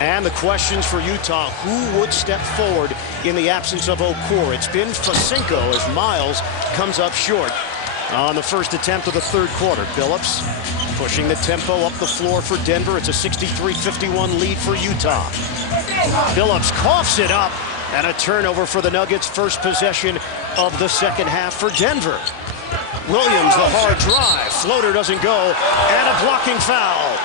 And the questions for Utah, who would step forward in the absence of Okur? It's been Fasinko as Miles comes up short on the first attempt of the third quarter. Billups pushing the tempo up the floor for Denver. It's a 63-51 lead for Utah. Billups coughs it up, and a turnover for the Nuggets. First possession of the second half for Denver. Williams, the hard drive. Floater doesn't go, and a blocking foul.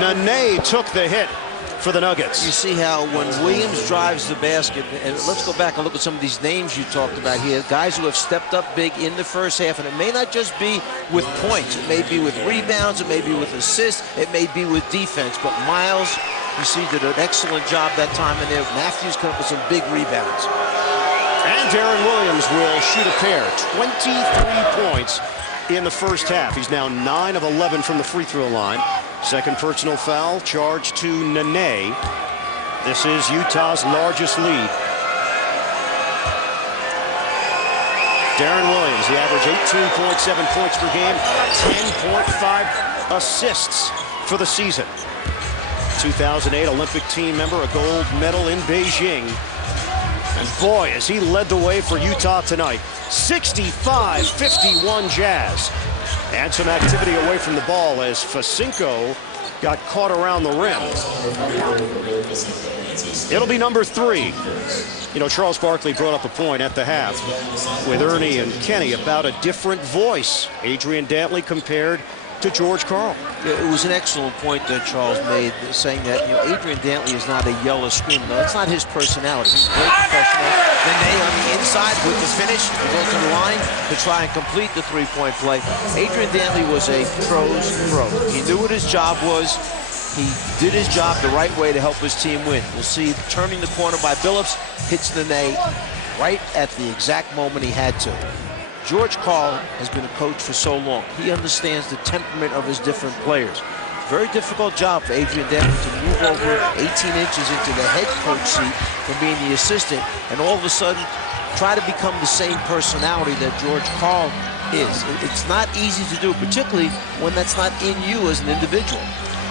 Nene took the hit for the Nuggets. You see how when Williams drives the basket, and let's go back and look at some of these names you talked about here, guys who have stepped up big in the first half, and it may not just be with points, it may be with rebounds, it may be with assists, it may be with defense, but Miles, you see, did an excellent job that time in there. Matthews came up with some big rebounds. And Darren Williams will shoot a pair, 23 points in the first half. He's now 9 of 11 from the free throw line. Second personal foul charged to Nene. This is Utah's largest lead. Darren Williams, the average 18.7 points per game, 10.5 assists for the season. 2008 Olympic team member, a gold medal in Beijing. And boy, has he led the way for Utah tonight. 65-51 Jazz. And some activity away from the ball as Fasinko got caught around the rim. It'll be number 3. You know, Charles Barkley brought up a point at the half with Ernie and Kenny about a different voice. Adrian Dantley compared to George Karl. Yeah, it was an excellent point that Charles made, saying that, you know, Adrian Dantley is not a yellow screamer. No, that's not his personality. He's very professional. Nene on the inside with the finish, to go to the line to try and complete the three-point play. Adrian Dantley was a pro's pro. He knew what his job was. He did his job the right way to help his team win. We'll see turning the corner by Billups, hits Nene right at the exact moment he had to. George Karl has been a coach for so long. He understands the temperament of his different players. Very difficult job for Adrian Dantley to move over 18 inches into the head coach seat from being the assistant, and all of a sudden try to become the same personality that George Karl is. It's not easy to do, particularly when that's not in you as an individual.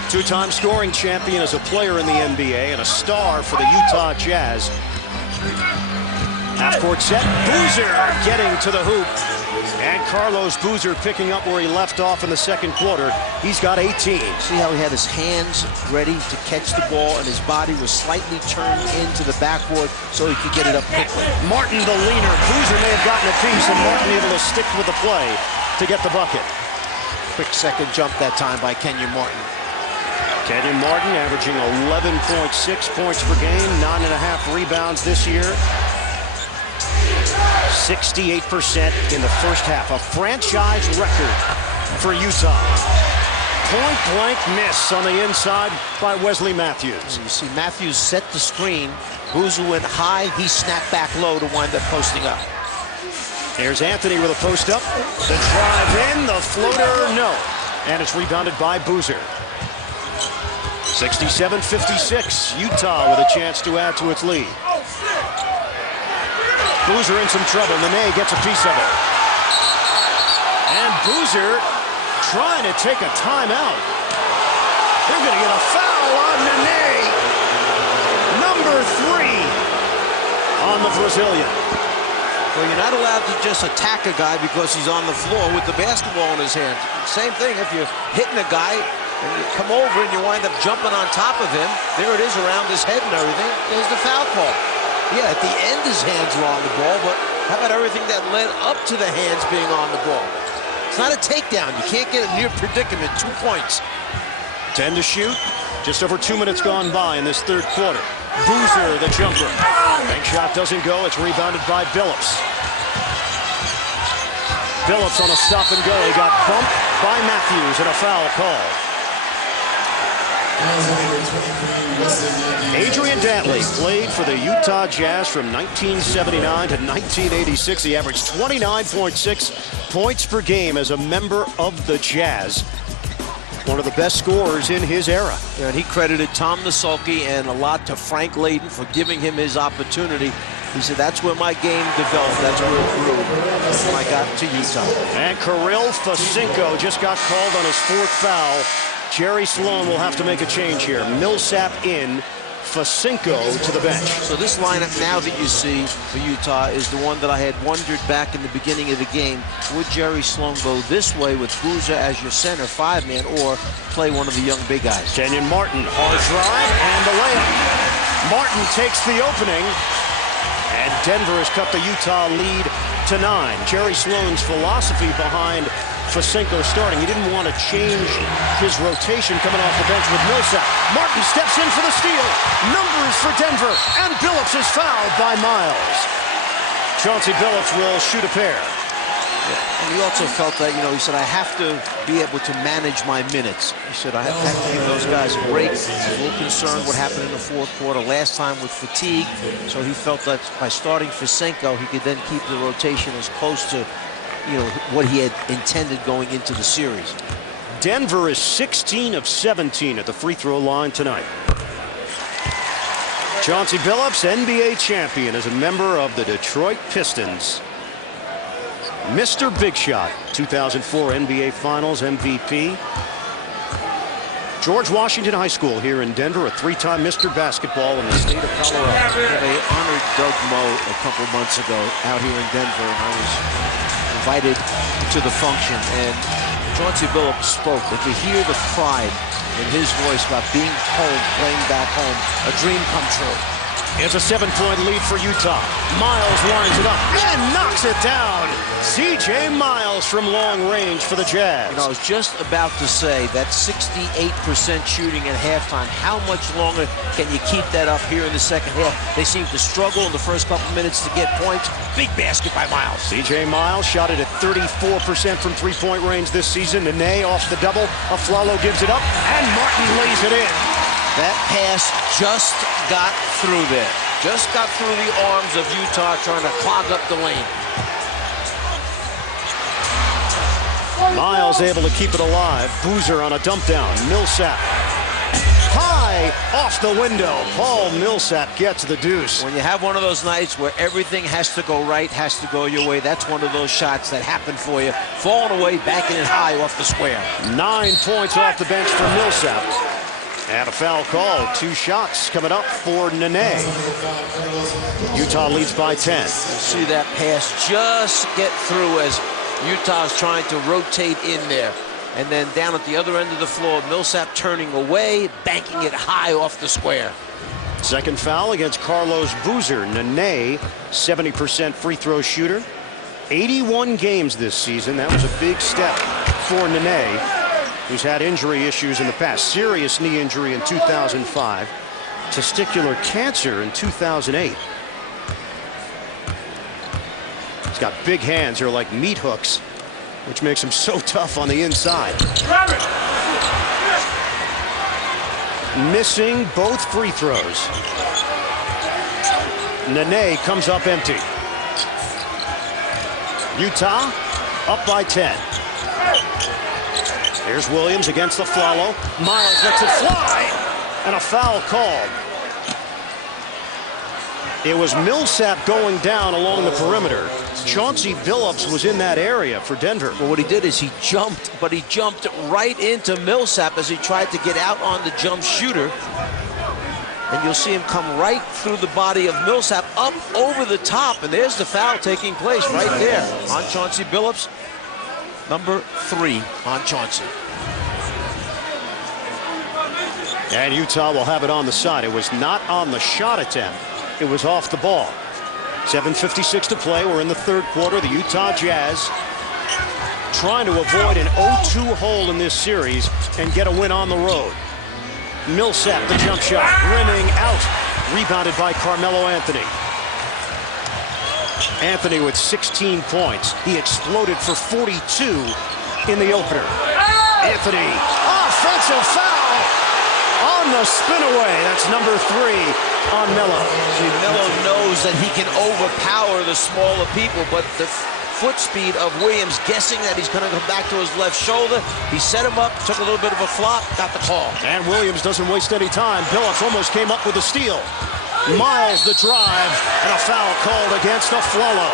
Two-time scoring champion as a player in the NBA and a star for the Utah Jazz. Half-court set, Boozer getting to the hoop. And Carlos Boozer picking up where he left off in the second quarter. He's got 18. See how he had his hands ready to catch the ball and his body was slightly turned into the backboard so he could get it up quickly. Martin the leaner. Boozer may have gotten a piece, and Martin able to stick with the play to get the bucket. Quick second jump that time by Kenyon Martin. Kenyon Martin averaging 11.6 points per game, 9.5 rebounds this year. 68% in the first half, a franchise record for Utah. Point-blank miss on the inside by Wesley Matthews. You see Matthews set the screen. Boozer went high. He snapped back low to wind up posting up. There's Anthony with a post up. The drive in, the floater, no. And it's rebounded by Boozer. 67-56, Utah with a chance to add to its lead. Boozer in some trouble. Nene gets a piece of it. And Boozer trying to take a timeout. They're going to get a foul on Nene. Number 3 on the Brazilian. Well, you're not allowed to just attack a guy because he's on the floor with the basketball in his hand. Same thing if you're hitting a guy and you come over and you wind up jumping on top of him. There it is around his head and everything. There's the foul call. Yeah, at the end his hands were on the ball, but how about everything that led up to the hands being on the ball? It's not a takedown. You can't get a near predicament. 2 points. 10 to shoot. Just over 2 minutes gone by in this third quarter. Boozer, the jumper. Bank shot doesn't go. It's rebounded by Billups. Billups on a stop and go. He got bumped by Matthews and a foul call. Adrian Dantley played for the Utah Jazz from 1979 to 1986. He averaged 29.6 points per game as a member of the Jazz. One of the best scorers in his era. Yeah, and he credited Tom Nasulke and a lot to Frank Layden for giving him his opportunity. He said, that's where my game developed. That's where it grew. That's when I got to Utah. And Kirill Fasinko just got called on his 4th foul Jerry Sloan will have to make a change here. Millsap in, Facinko to the bench. So this lineup now that you see for Utah is the one that I had wondered back in the beginning of the game. Would Jerry Sloan go this way with Boozer as your center 5-man or play one of the young big guys? Kenyon Martin, hard drive, and the layup. Martin takes the opening, and Denver has cut the Utah lead to 9. Jerry Sloan's philosophy behind Facinko starting. He didn't want to change his rotation coming off the bench with Millsap. Martin steps in for the steal. Numbers for Denver, and Billups is fouled by Miles. Chauncey Billups will shoot a pair. And he also felt that, you know, he said, I have to be able to manage my minutes. He said, I have to give those guys a break. He's a little concerned what happened in the fourth quarter last time with fatigue. So he felt that by starting Facinko, he could then keep the rotation as close to, you know, what he had intended going into the series. Denver is 16 of 17 at the free throw line tonight. Chauncey Billups, NBA champion, as a member of the Detroit Pistons. Mr. Big Shot, 2004 NBA Finals MVP. George Washington High School here in Denver, a 3-time Mr. Basketball in the state of Colorado. They honored Doug Moe a couple months ago out here in Denver, and I was invited to the function, and Chauncey Billups spoke. And to hear the pride in his voice about being home, playing back home, a dream come true. It's a 7-point lead for Utah. Miles winds it up and knocks it down. C.J. Miles from long range for the Jazz. You know, I was just about to say that 68% shooting at halftime. How much longer can you keep that up here in the second half? They seem to struggle in the first couple minutes to get points. Big basket by Miles. C.J. Miles shot it at 34% from three-point range this season. Nene off the double. Aflalo gives it up, and Martin lays it in. That pass just got through there. Just got through the arms of Utah trying to clog up the lane. Miles able to keep it alive. Boozer on a dump down. Millsap. High off the window. Paul Millsap gets the deuce. When you have one of those nights where everything has to go right, has to go your way, that's one of those shots that happen for you. Falling away, banking it high off the square. 9 points off the bench for Millsap. And a foul call. 2 shots coming up for Nene. Utah leads by 10. You see that pass just get through as Utah's trying to rotate in there. And then down at the other end of the floor, Millsap turning away, banking it high off the square. Second foul against Carlos Boozer. Nene, 70% free throw shooter. 81 games this season. That was a big step for Nene, who's had injury issues in the past. Serious knee injury in 2005. Testicular cancer in 2008. He's got big hands. They're like meat hooks, which makes him so tough on the inside. Missing both free throws. Nene comes up empty. Utah up by 10. Here's Williams against the Aflalo. Miles lets it fly, and a foul called. It was Millsap going down along the perimeter. Chauncey Billups was in that area for Denver. Well, what he did is he jumped, but he jumped right into Millsap as he tried to get out on the jump shooter. And you'll see him come right through the body of Millsap, up over the top, and there's the foul taking place right there on Chauncey Billups. Number 3 on Chauncey. And Utah will have it on the side. It was not on the shot attempt. It was off the ball. 7:56 to play. We're in the third quarter. The Utah Jazz trying to avoid an 0-2 hole in this series and get a win on the road. Millsap, the jump shot, rimming out. Rebounded by Carmelo Anthony. Anthony with 16 points. He exploded for 42 in the opener. Anthony, offensive foul on the spin away. That's number 3 on Melo. See, Melo knows that he can overpower the smaller people, but the foot speed of Williams, guessing that he's going to come back to his left shoulder. He set him up, took a little bit of a flop, got the call. And Williams doesn't waste any time. Billups almost came up with a steal. Miles the drive, and a foul called against Aflalo.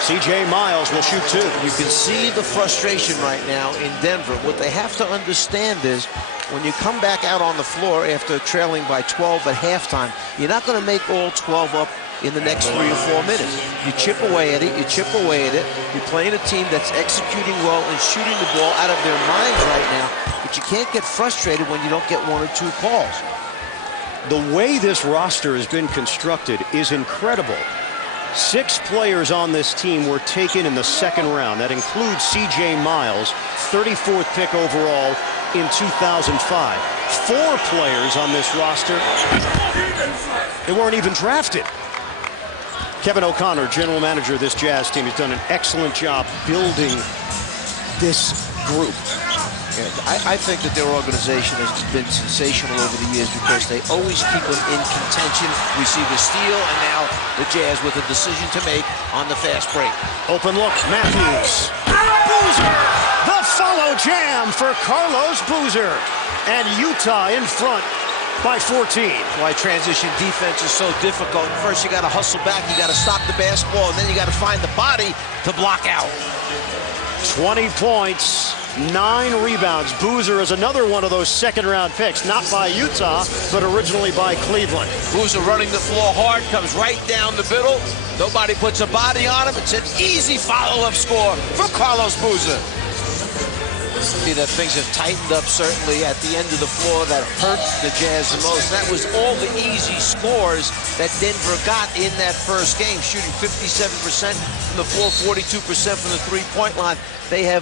C.J. Miles will shoot 2. You can see the frustration right now in Denver. What they have to understand is when you come back out on the floor after trailing by 12 at halftime, you're not going to make all 12 up in the next 3 or 4 minutes. You chip away at it, you chip away at it. You're playing a team that's executing well and shooting the ball out of their minds right now, but you can't get frustrated when you don't get 1 or 2 calls. The way this roster has been constructed is incredible. 6 players on this team were taken in the 2nd round. That includes C.J. Miles, 34th pick overall in 2005. 4 players on this roster, they weren't even drafted. Kevin O'Connor, general manager of this Jazz team, has done an excellent job building this group. Yeah, I think that their organization has been sensational over the years because they always keep them in contention. We see the steal, and now the Jazz with a decision to make on the fast break. Open look, Matthews. Boozer! The follow jam for Carlos Boozer. And Utah in front by 14. Why transition defense is so difficult. First, you got to hustle back, you got to stop the basketball, and then you got to find the body to block out. 20 points, 9 rebounds. Boozer is another one of those 2nd-round picks, not by Utah, but originally by Cleveland. Boozer running the floor hard, comes right down the middle. Nobody puts a body on him. It's an easy follow-up score for Carlos Boozer. See that things have tightened up certainly at the end of the floor. That hurt the Jazz the most. That was all the easy scores that Denver got in that first game, shooting 57% from the floor, 42% from the three-point line. They have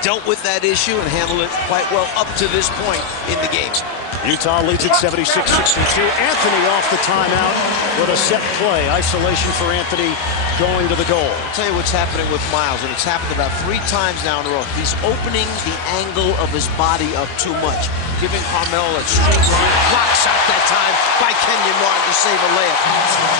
dealt with that issue and handled it quite well up to this point in the game. Utah leads at 76-62. Anthony off the timeout with a set play. Isolation for Anthony going to the goal. I'll tell you what's happening with Miles, and it's happened about 3 times now in a row. He's opening the angle of his body up too much, giving Carmelo a straight line. Block shot that time by Kenyon Martin to save a layup.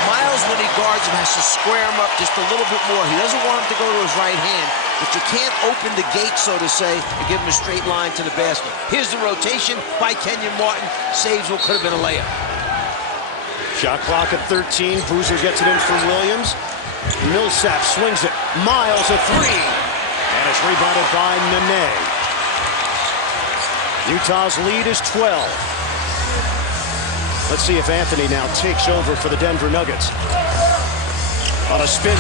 Miles, when he guards him, has to square him up just a little bit more. He doesn't want him to go to his right hand, but you can't open the gate, so to say, and give him a straight line to the basket. Here's the rotation by Kenyon Martin. Saves what could have been a layup. Shot clock at 13. Boozer gets it in for Williams. Millsap swings it. Miles a 3. And it's rebounded by Nene. Utah's lead is 12. Let's see if Anthony now takes over for the Denver Nuggets. On a spin.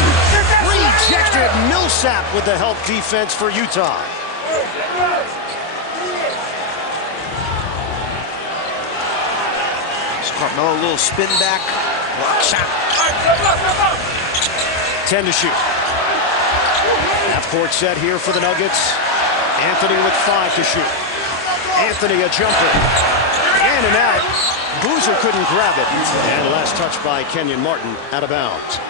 Rejected. Millsap with the help defense for Utah. Carmelo, a little spin back. Block shot. 10 to shoot. Half-court set here for the Nuggets. Anthony with 5 to shoot. Anthony a jumper. In and out. Boozer couldn't grab it. And last touch by Kenyon Martin out of bounds.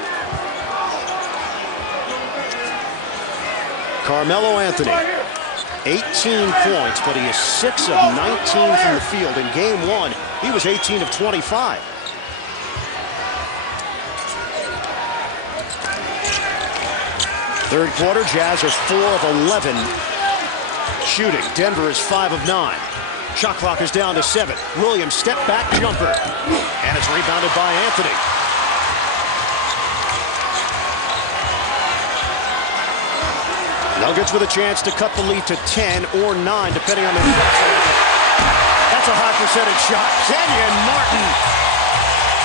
Carmelo Anthony. 18 points, but he is 6 of 19 from the field. In game 1, he was 18 of 25. Third quarter, Jazz are 4 of 11 shooting. Denver is 5 of 9. Shot clock is down to 7. Williams step back jumper. And it's rebounded by Anthony. Nuggets with a chance to cut the lead to 10 or 9, depending on the... That's a high percentage shot. Kenyon Martin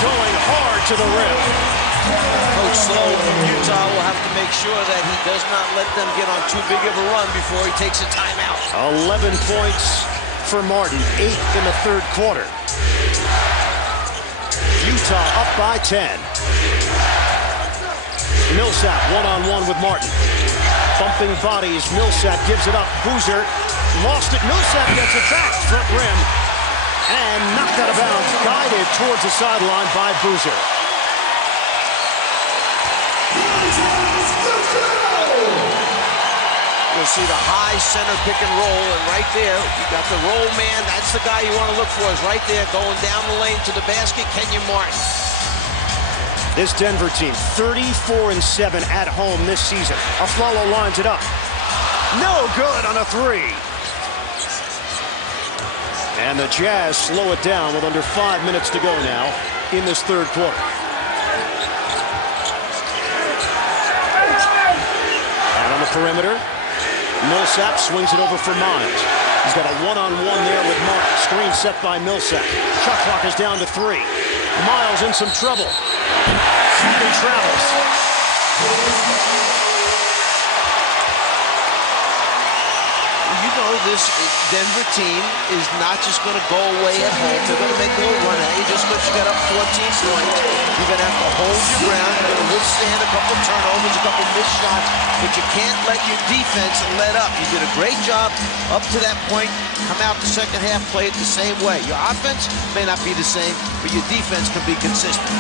going hard to the rim. Coach Slow from Utah will have to make sure that he does not let them get on too big of a run before he takes a timeout. 11 points for Martin, 8 in the third quarter. Utah up by 10. Millsap one-on-one with Martin. Bumping bodies, Millsap gives it up. Boozer lost it. Millsap gets it back, front rim, and knocked out of bounds. Guided towards the sideline by Boozer. You'll see the high center pick and roll, and right there, you got the roll man. That's the guy you want to look for, is right there, going down the lane to the basket, Kenyon Martin. This Denver team, 34-7 at home this season. Aflalo lines it up. No good on a 3. And the Jazz slow it down with under 5 minutes to go now in this third quarter. the perimeter. Millsap swings it over for Miles. He's got a one-on-one there with Mark. Screen set by Millsap. Shot clock is down to 3. Miles in some trouble. He travels. You know this Denver team is not just going to go away at home. They're going to make a little run at you just because you got up 14 points. You're going to have to hold your ground. You're going to withstand a couple turnovers, a couple missed shots, but you can't let your defense let up. You did a great job up to that point. Come out the second half, play it the same way. Your offense may not be the same, but your defense can be consistent.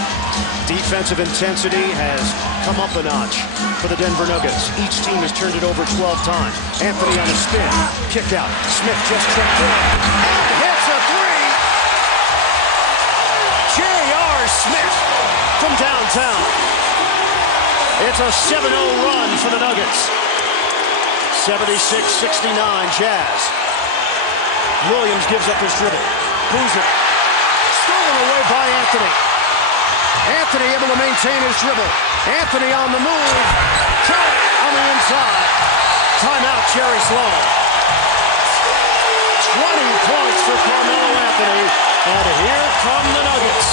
Defensive intensity has come up a notch for the Denver Nuggets. Each team has turned it over 12 times. Anthony on a spin. Kick out. Smith just tripped in. Hits a 3. J.R. Smith from downtown. It's a 7-0 run for the Nuggets. 76-69 Jazz. Williams gives up his dribble. Boozer. Stolen away by Anthony. Anthony able to maintain his dribble. Anthony on the move. Shot on the inside. Timeout, Jerry Sloan. 20 points for Carmelo Anthony. And here come the Nuggets.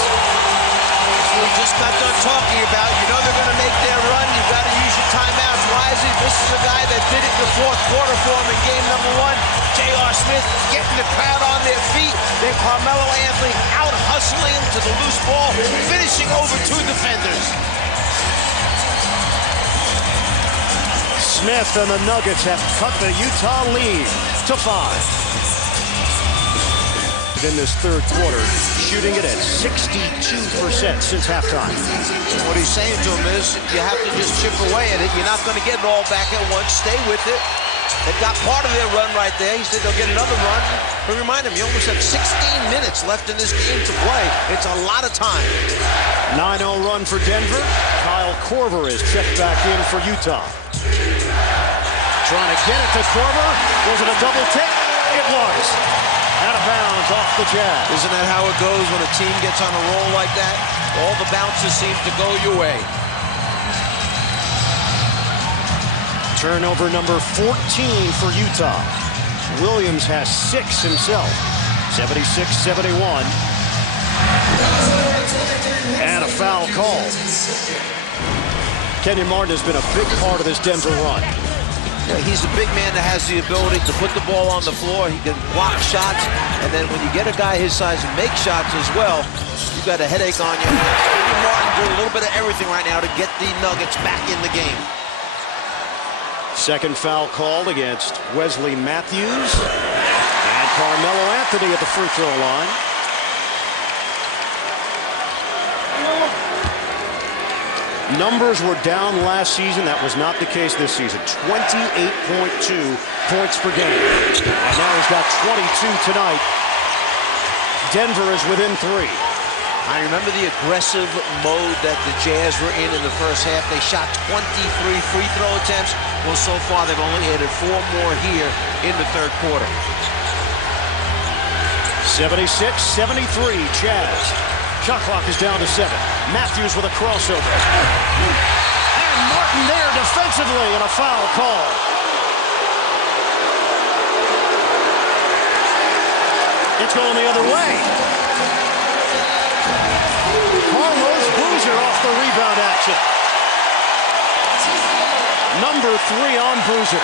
We just got done talking about, you know they're going to make their run. You've got to use your timeouts wisely. This is a guy that did it in the fourth quarter for him in game number 1. J.R. Smith getting the crowd on their feet. Then Carmelo Anthony out hustling him to the loose ball, finishing over 2 defenders. Smith and the Nuggets have cut the Utah lead to 5. In this third quarter, shooting it at 62% since halftime. What he's saying to him is, you have to just chip away at it. You're not going to get it all back at once. Stay with it. They've got part of their run right there. He said they'll get another run. But remind him, you almost have 16 minutes left in this game to play. It's a lot of time. 9-0 run for Denver. Kyle Korver is checked back in for Utah. Trying to get it to Korver. Was it a double tip? It was. Out of bounds off the Jazz. Isn't that how it goes when a team gets on a roll like that? All the bounces seem to go your way. Turnover number 14 for Utah. Williams has 6 himself. 76-71. And a foul call. Kenyon Martin has been a big part of this Denver run. Yeah, he's a big man that has the ability to put the ball on the floor. He can block shots, and then when you get a guy his size and make shots as well, you've got a headache on you. Kenyon Martin doing a little bit of everything right now to get the Nuggets back in the game. Second foul called against Wesley Matthews. And Carmelo Anthony at the free throw line. Numbers were down last season. That was not the case this season. 28.2 points per game. And now he's got 22 tonight. Denver is within 3. I remember the aggressive mode that the Jazz were in the first half. They shot 23 free throw attempts. Well, so far they've only added 4 more here in the third quarter. 76-73 Jazz. Shot clock is down to 7. Matthews with a crossover. And Martin there defensively and a foul call. It's going the other way. Carlos Boozer off the rebound action. Number 3 on Boozer.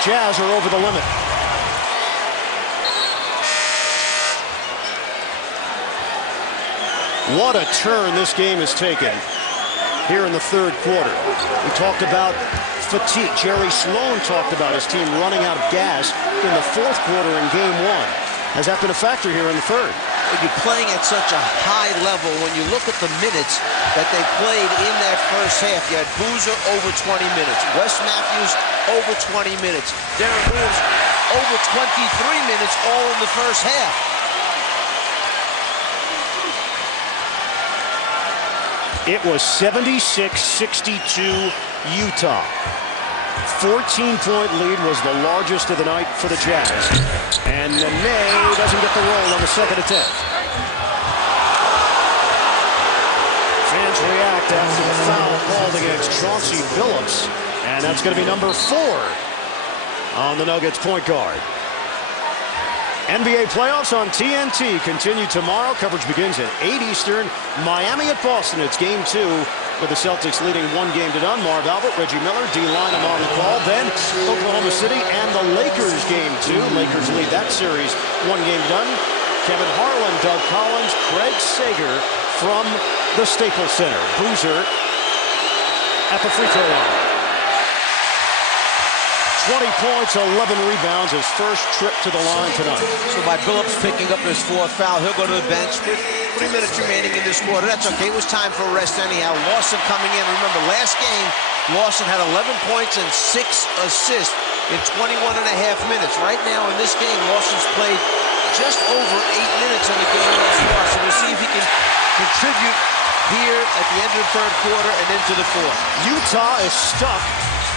Jazz are over the limit. What a turn this game has taken here in the third quarter. We talked about fatigue. Jerry Sloan talked about his team running out of gas in the fourth quarter in game 1. Has that been a factor here in the third? You're playing at such a high level. When you look at the minutes that they played in that first half, you had Boozer over 20 minutes, Wes Matthews over 20 minutes, Derrick Williams over 23 minutes, all in the first half. It was 76-62 Utah. 14-point lead was the largest of the night for the Jazz. And Nene doesn't get the roll on the second attempt. Fans react after the foul called against Chauncey Billups. And And that's going to be number 4 on the Nuggets point guard. NBA playoffs on TNT continue tomorrow. Coverage begins at 8 Eastern. Miami at Boston. It's game 2 with the Celtics leading 1-0. Marv Albert, Reggie Miller, D. Lynam on the call. Then Oklahoma City and the Lakers game 2. Lakers lead that series 1-0. Kevin Harlan, Doug Collins, Craig Sager from the Staples Center. Boozer at the free throw line. 20 points, 11 rebounds, his first trip to the line tonight. So by Billups picking up his 4th foul, he'll go to the bench with 3 minutes remaining in this quarter. That's okay. It was time for a rest anyhow. Lawson coming in. Remember, last game, Lawson had 11 points and 6 assists in 21 and a half minutes. Right now in this game, Lawson's played just over 8 minutes in the game thus far. So we'll see if he can contribute here at the end of the 3rd quarter and into the 4th. Utah is stuck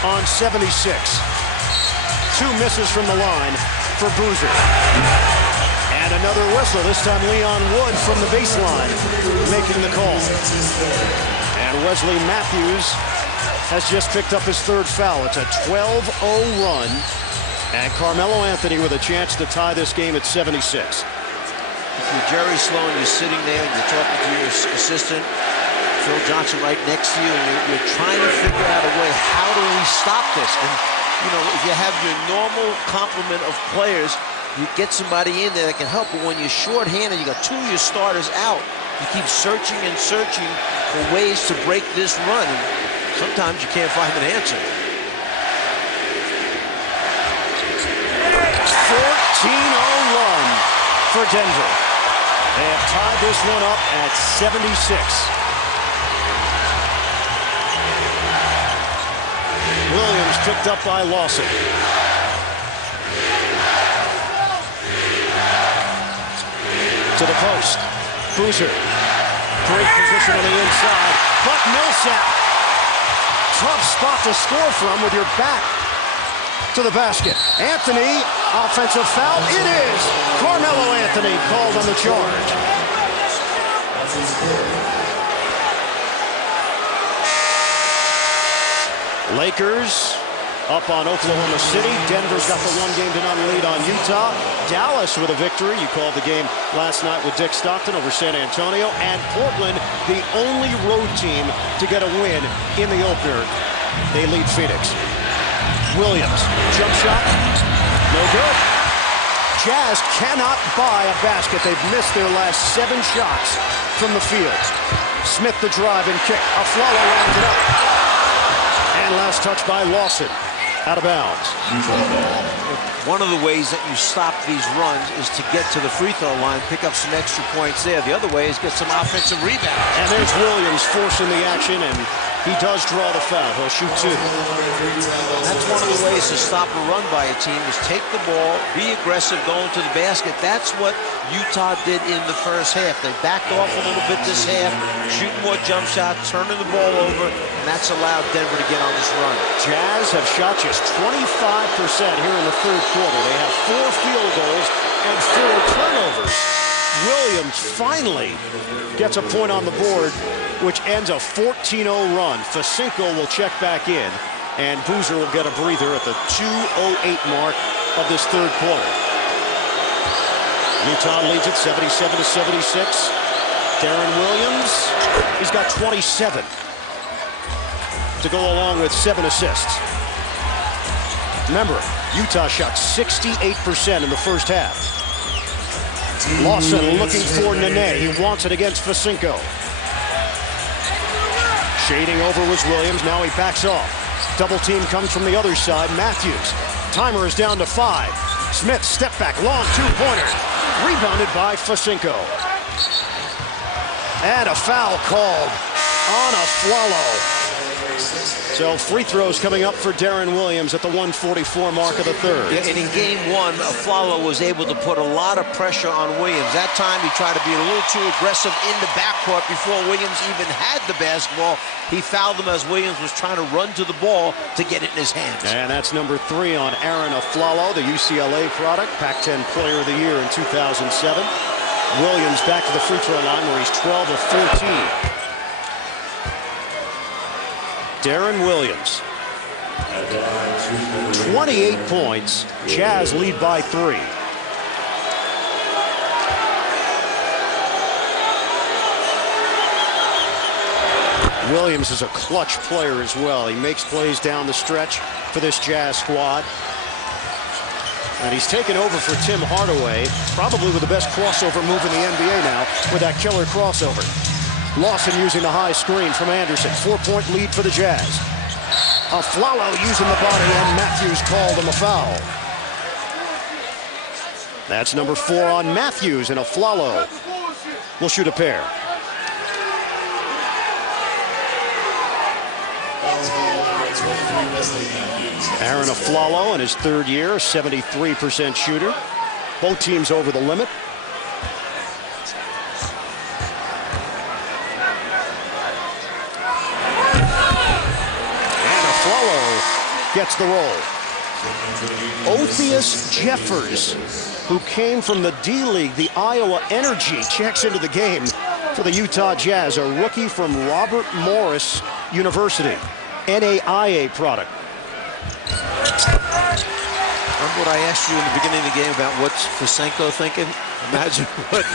on 76. 2 misses from the line for Boozer. And another whistle, this time Leon Wood from the baseline making the call. And Wesley Matthews has just picked up his 3rd foul. It's a 12-0 run. And Carmelo Anthony with a chance to tie this game at 76. If you're Jerry Sloan, you're sitting there and you're talking to your assistant, Phil Johnson, right next to you, and you're trying to figure out a way, how do we stop this? And you know, if you have your normal complement of players, you get somebody in there that can help. But when you're short-handed, you got 2 of your starters out. You keep searching and searching for ways to break this run. And sometimes you can't find an answer. 14-0 run for Denver. They have tied this one up at 76. Williams picked up by Lawson. To the post. Boozer. Great position on the inside. But Millsap. Tough spot to score from with your back to the basket. Anthony, offensive foul. It is Carmelo Anthony called on the charge. Lakers up on Oklahoma City. Denver's got the 1-0 lead on Utah. Dallas with a victory. You called the game last night with Dick Stockton over San Antonio. And Portland, the only road team to get a win in the opener. They lead Phoenix. Williams, jump shot, no good. Jazz cannot buy a basket. They've missed their last 7 shots from the field. Smith the drive and kick. Aflalo rounds it up. And last touch by Lawson, out of bounds. One of the ways that you stop these runs is to get to the free throw line, pick up some extra points there. The other way is get some offensive rebounds. And there's Williams forcing the action, and he does draw the foul. He'll shoot 2. That's one of the ways to stop a run by a team is take the ball, be aggressive, going to the basket. That's what Utah did in the first half. They backed off a little bit this half, shooting more jump shots, turning the ball over, and that's allowed Denver to get on this run. Jazz have shot just 25% here in the 3rd quarter. They have 4 field goals and 4 turnovers. Williams finally gets a point on the board, which ends a 14-0 run. Facinko will check back in, and Boozer will get a breather at the 2:08 mark of this 3rd quarter. Utah leads it 77-76. Darren Williams, he's got 27 to go along with 7 assists. Remember, Utah shot 68% in the first half. Lawson looking for Nene. He wants it against Facinko. Shading over was Williams. Now he backs off. Double team comes from the other side. Matthews. Timer is down to 5. Smith, step back, long 2-pointer. Rebounded by Facinko. And a foul called on Aflalo. So free throws coming up for Darren Williams at the 1:44 mark of the 3rd. Yeah, and in game 1, Aflalo was able to put a lot of pressure on Williams. That time he tried to be a little too aggressive in the backcourt before Williams even had the basketball. He fouled him as Williams was trying to run to the ball to get it in his hands. And that's number 3 on Aaron Aflalo, the UCLA product, Pac-10 Player of the Year in 2007. Williams back to the free throw line where he's 12 of 14. Darren Williams 28 points. Jazz lead by 3. Williams is a clutch player as well. He makes plays down the stretch for this Jazz squad. And he's taken over for Tim Hardaway, probably with the best crossover move in the NBA now, with that killer crossover. Lawson using the high screen from Anderson. 4-point lead for the Jazz. Aflalo using the body, and Matthews called him a foul. That's number 4 on Matthews, and Aflalo will shoot a pair. Aaron Aflalo in his 3rd year, 73% shooter. Both teams over the limit. And Aflalo gets the roll. Otheus Jeffers, who came from the D-League, the Iowa Energy, checks into the game for the Utah Jazz, a rookie from Robert Morris University, NAIA product. Remember what I asked you in the beginning of the game about what's Fosenko thinking? Imagine what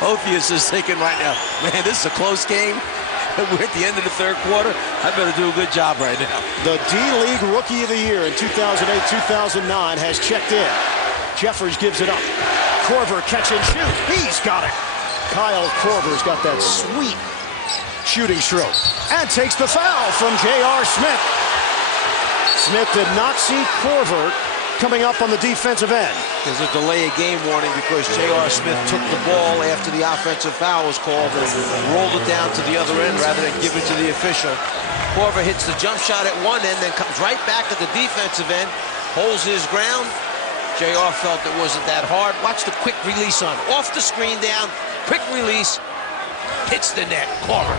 Otheus is thinking right now. Man, this is a close game. We're at the end of the 3rd quarter. I better do a good job right now. The D-League Rookie of the Year in 2008-2009 has checked in. Jeffers gives it up. Korver catch and shoot. He's got it. Kyle Korver's got that sweet shooting stroke and takes the foul from J.R. Smith. Smith did not see Korver coming up on the defensive end. There's a delay of game warning because J.R. Smith took the ball after the offensive foul was called and rolled it down to the other end rather than give it to the official. Korver hits the jump shot at one end, then comes right back at the defensive end, holds his ground. J.R. felt it wasn't that hard. Watch the quick release on. Off the screen down, quick release, hits the net. Korver.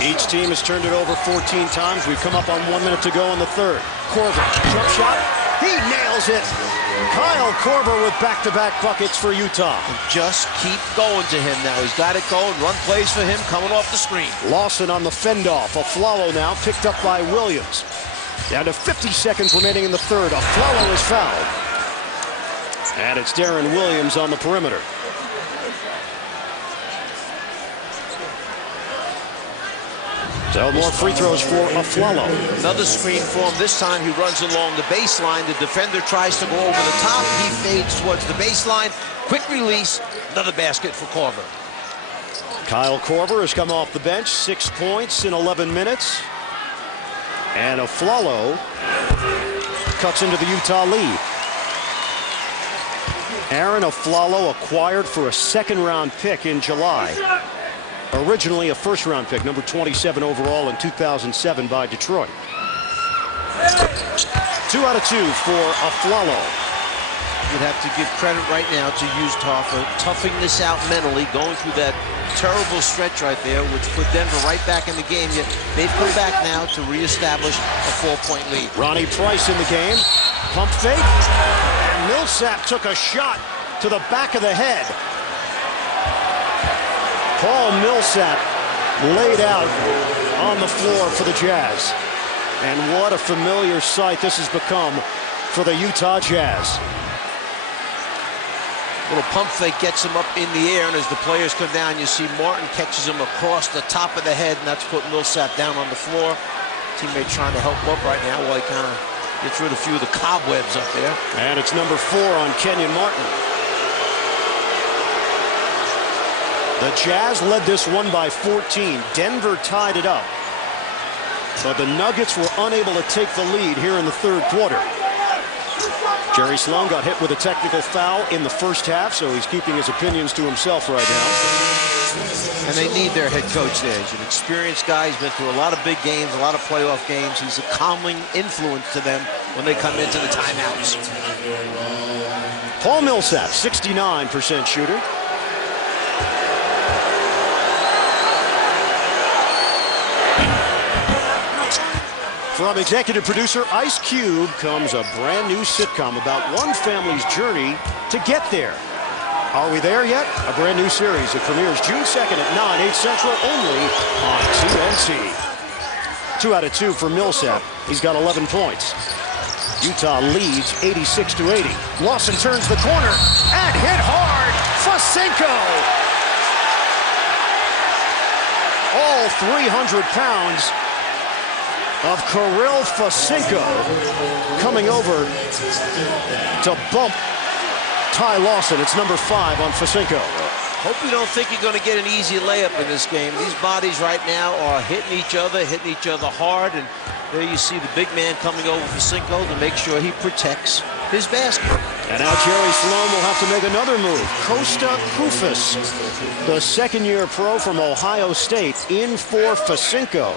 Each team has turned it over 14 times. We've come up on 1 minute to go in the 3rd. Korver, jump shot. He nails it. Kyle Korver with back-to-back buckets for Utah. Just keep going to him now. He's got it going. Run plays for him coming off the screen. Lawson on the fend-off. Aflalo now picked up by Williams. Down to 50 seconds remaining in the 3rd. Aflalo is fouled. And it's Darren Williams on the perimeter. So more free throws for Aflalo. Another screen for him. This time he runs along the baseline. The defender tries to go over the top. He fades towards the baseline. Quick release. Another basket for Korver. Kyle Korver has come off the bench. 6 points in 11 minutes. And Aflalo cuts into the Utah lead. Aaron Aflalo acquired for a 2nd-round pick in July. Originally a 1st-round pick, number 27 overall in 2007 by Detroit. 2 out of 2 for Aflalo. You'd have to give credit right now to Utah for toughing this out mentally, going through that terrible stretch right there, which put Denver right back in the game. Yet they've come back now to reestablish a 4-point lead. Ronnie Price in the game. Pump fake. And Millsap took a shot to the back of the head. Paul Millsap laid out on the floor for the Jazz. And what a familiar sight this has become for the Utah Jazz. Little pump fake gets him up in the air, and as the players come down, you see Martin catches him across the top of the head, and that's put Millsap down on the floor. Teammate trying to help up right now while he kind of gets rid of a few of the cobwebs up there. And it's number 4 on Kenyon Martin. The Jazz led this one by 14. Denver tied it up. But the Nuggets were unable to take the lead here in the 3rd quarter. Jerry Sloan got hit with a technical foul in the 1st half, so he's keeping his opinions to himself right now. And they need their head coach there. He's an experienced guy. He's been through a lot of big games, a lot of playoff games. He's a calming influence to them when they come into the timeouts. Paul Millsap, 69% shooter. From executive producer Ice Cube comes a brand new sitcom about one family's journey to get there. Are we there yet? A brand new series. It premieres June 2nd at 9, 8 Central, only on TNT. 2 out of 2 for Millsap. He's got 11 points. Utah leads 86-80. Lawson turns the corner and hit hard. Fasinko. All 300 pounds of Kirill Fasinko coming over to bump Ty Lawson. It's number 5 on Fasinko. Hope you don't think you're going to get an easy layup in this game. These bodies right now are hitting each other hard, and there you see the big man coming over Fasinko to make sure he protects his basket. And now Jerry Sloan will have to make another move. Kosta Koufos, the second-year pro from Ohio State, in for Fasinko.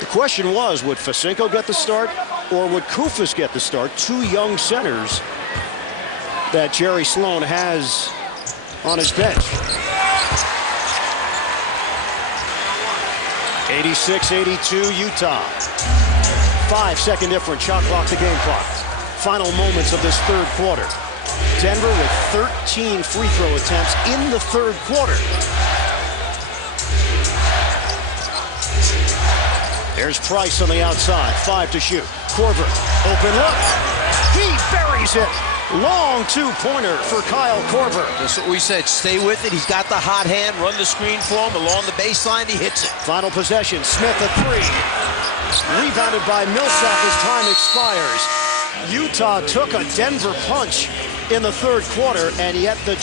The question was, would Fasinko get the start or would Koufos get the start? 2 young centers that Jerry Sloan has on his bench. 86-82 Utah. 5-second difference, shot clock to game clock. Final moments of this third quarter. Denver with 13 free throw attempts in the third quarter. There's Price on the outside, 5 to shoot. Korver, open look. He buries it. Long 2-pointer for Kyle Korver. That's what we said. Stay with it. He's got the hot hand. Run the screen for him. Along the baseline, he hits it. Final possession. Smith a 3. Rebounded by Millsap as time expires. Utah took a Denver punch in the third quarter, and yet the